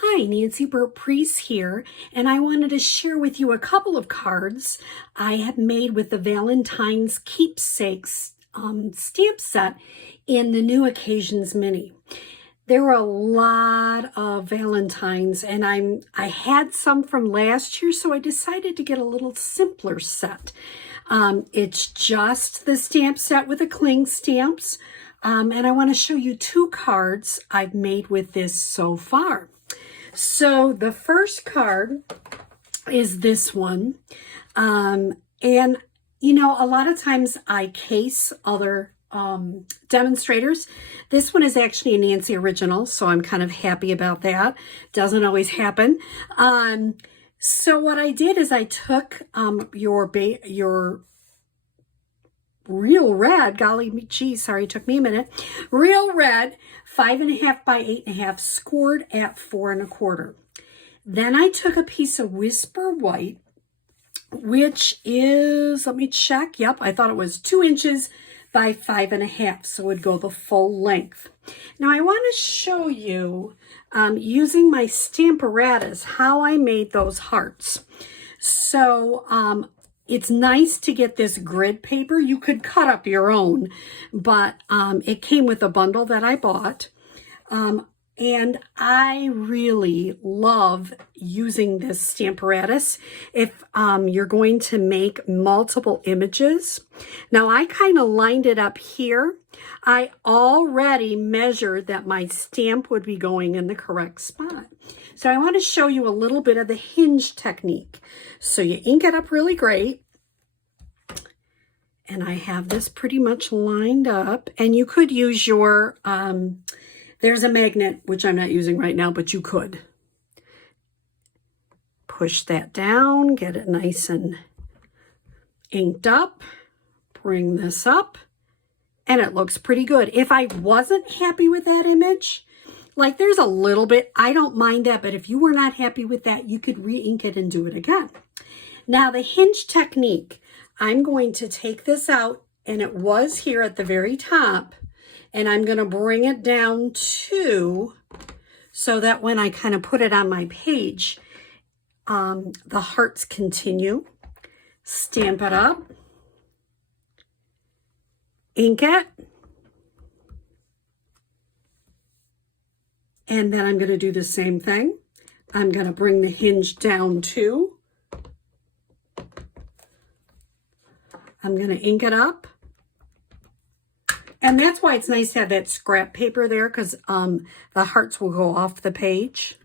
Hi, Nancy Burt-Preece here, and I wanted to share with you a couple of cards I have made with the Valentine's Keepsakes stamp set in the New Occasions Mini. There were a lot of Valentines, and I had some from last year, so I decided to get a little simpler set. It's just the stamp set with the cling stamps, and I want to show you two cards I've made with this so far. So the first card is this one. And, you know, a lot of times I case other demonstrators. This one is actually a Nancy original, so I'm kind of happy about that. Doesn't always happen. So what I did is I took your real red, golly gee, sorry, it took me a minute. Real red, 5.5 by 8.5, scored at 4 1/4. Then I took a piece of Whisper White, which is, let me check. Yep, I thought it was 2 inches by 5.5, so it would go the full length. Now I want to show you, using my Stamparatus, how I made those hearts. So, it's nice to get this grid paper. You could cut up your own, but it came with a bundle that I bought. And I really love using this Stamparatus if you're going to make multiple images. Now, I kind of lined it up here. I already measured that my stamp would be going in the correct spot. So I want to show you a little bit of the hinge technique. So you ink it up really great. And I have this pretty much lined up. And you could use your, there's a magnet, which I'm not using right now, but you could. Push that down, get it nice and inked up. Bring this up. And it looks pretty good. If I wasn't happy with that image, like there's a little bit, I don't mind that, but if you were not happy with that, you could re-ink it and do it again. Now the hinge technique, I'm going to take this out, and it was here at the very top, and I'm going to bring it down too, so that when I kind of put it on my page, the hearts continue. Stamp it up, ink it, and then I'm going to do the same thing. I'm going to bring the hinge down too. I'm going to ink it up. And that's why it's nice to have that scrap paper there, because the hearts will go off the page.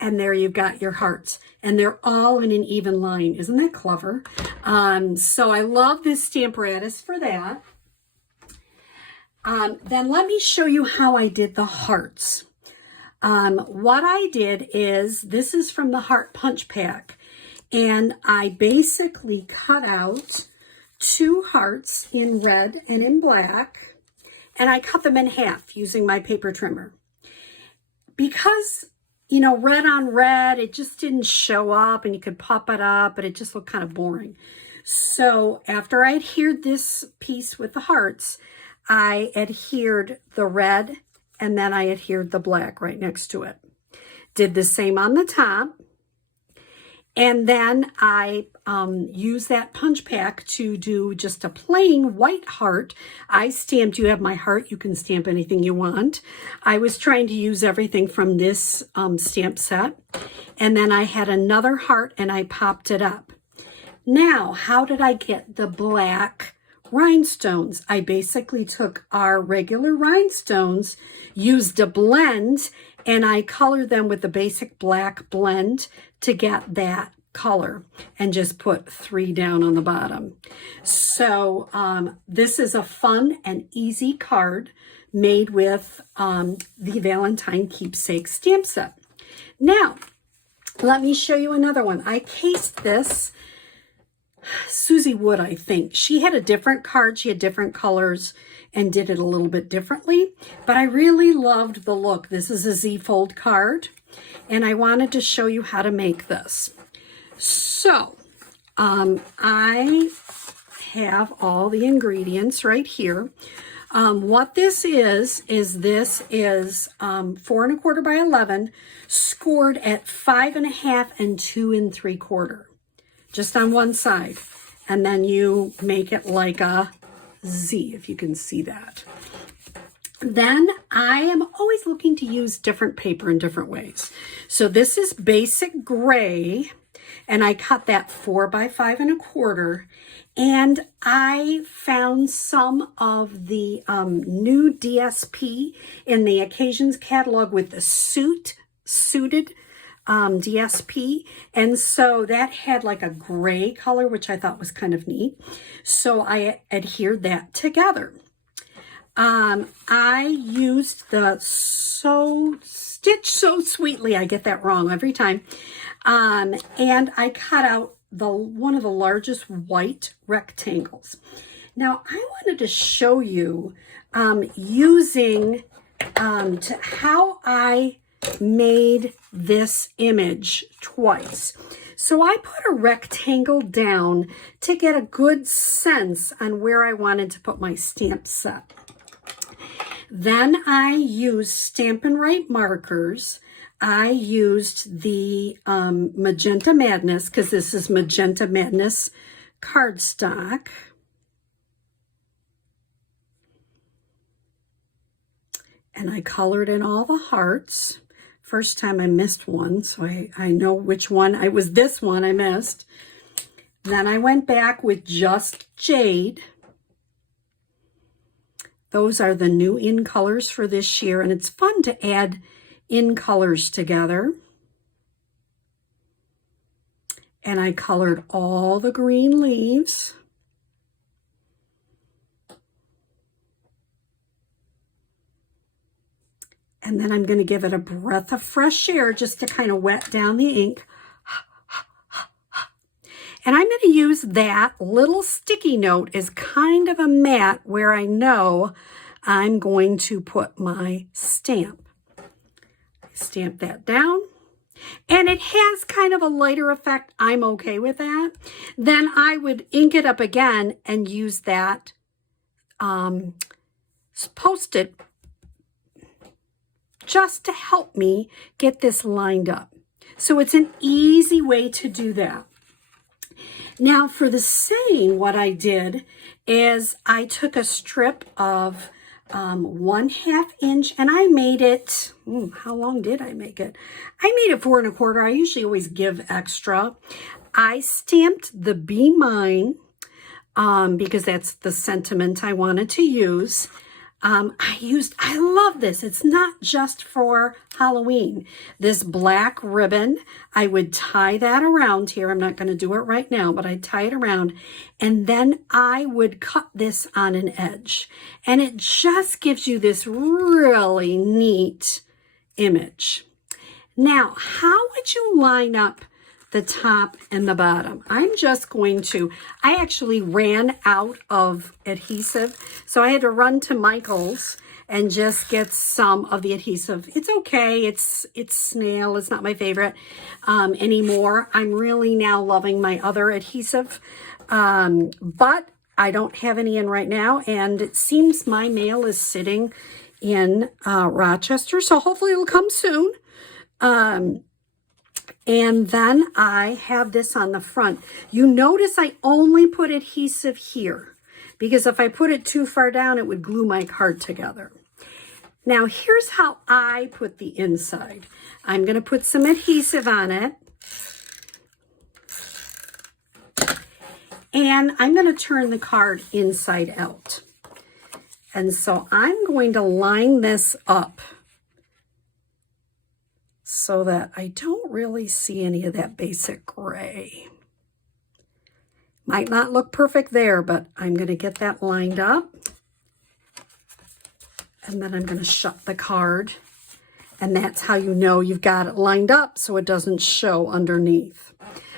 And there you've got your hearts. And they're all in an even line. Isn't that clever? So I love this Stamparatus for that. Then let me show you how I did the hearts. What I did is, this is from the Heart Punch Pack. And I basically cut out 2 hearts in red and in black. And I cut them in half using my paper trimmer. Because, you know, red on red, it just didn't show up, and you could pop it up, but it just looked kind of boring. So after I adhered this piece with the hearts, I adhered the red, and then I adhered the black right next to it. Did the same on the top. And then I used that punch pack to do just a plain white heart. I stamped, you have my heart, you can stamp anything you want. I was trying to use everything from this stamp set. And then I had another heart, and I popped it up. Now, how did I get the black rhinestones? I basically took our regular rhinestones, used a blend, and I colored them with the basic black blend to get that color, and just put 3 down on the bottom. So this is a fun and easy card made with the Valentine Keepsakes stamp set. Now, let me show you another one. I cased this, Susie Wood, I think. She had a different card. She had different colors and did it a little bit differently. But I really loved the look. This is a Z-fold card. And I wanted to show you how to make this. So, I have all the ingredients right here. What this is this is 4 1/4 by 11, scored at 5 1/2 and 2 3/4, just on one side. And then you make it like a Z, if you can see that. Then I am always looking to use different paper in different ways. So this is basic gray, and I cut that 4 by 5 1/4. And I found some of the new DSP in the Occasions catalog with the suited DSP. And so that had like a gray color, which I thought was kind of neat. So I adhered that together. I used the Stitch So Sweetly, I get that wrong every time, and I cut out one of the largest white rectangles. Now I wanted to show you using how I made this image twice. So I put a rectangle down to get a good sense on where I wanted to put my stamp set. Then I used Stampin' Write markers. I used the Magenta Madness, because this is Magenta Madness cardstock. And I colored in all the hearts. First time I missed one, so I know which one. It was this one I missed. Then I went back with just Jade. Those are the new in colors for this year, and it's fun to add in colors together. And I colored all the green leaves. And then I'm going to give it a breath of fresh air just to kind of wet down the ink. And I'm going to use that little sticky note as kind of a mat where I know I'm going to put my stamp. Stamp that down. And it has kind of a lighter effect. I'm okay with that. Then I would ink it up again and use that Post-it just to help me get this lined up. So it's an easy way to do that. Now for the saying, what I did is I took a strip of 1/2 inch and I made it, how long did I make it? I made it 4 1/4. I usually always give extra. I stamped the Be Mine because that's the sentiment I wanted to use. I love this. It's not just for Halloween. This black ribbon, I would tie that around here. I'm not going to do it right now, but I'd tie it around. And then I would cut this on an edge. And it just gives you this really neat image. Now, how would you line up the top and the bottom? I'm just going to, I actually ran out of adhesive, so I had to run to Michael's and just get some of the adhesive. It's okay, it's snail, it's not my favorite anymore. I'm really now loving my other adhesive, but I don't have any in right now, and it seems my mail is sitting in Rochester, so hopefully it'll come soon. And then I have this on the front. You notice I only put adhesive here because if I put it too far down, it would glue my card together. Now, here's how I put the inside. I'm going to put some adhesive on it. And I'm going to turn the card inside out. And so I'm going to line this up so that I don't really see any of that basic gray. Might not look perfect there, but I'm going to get that lined up. And then I'm going to shut the card. And that's how you know you've got it lined up so it doesn't show underneath.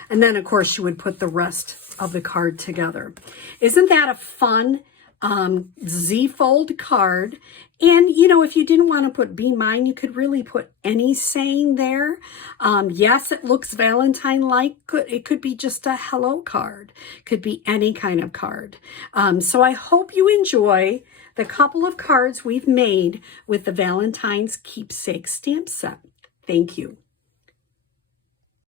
And then, of course, you would put the rest of the card together. Isn't that a fun Z-fold card? And, you know, if you didn't want to put Be Mine, you could really put any saying there. Yes, it looks Valentine-like. It could be just a hello card. Could be any kind of card. So I hope you enjoy the couple of cards we've made with the Valentine's Keepsakes stamp set. Thank you.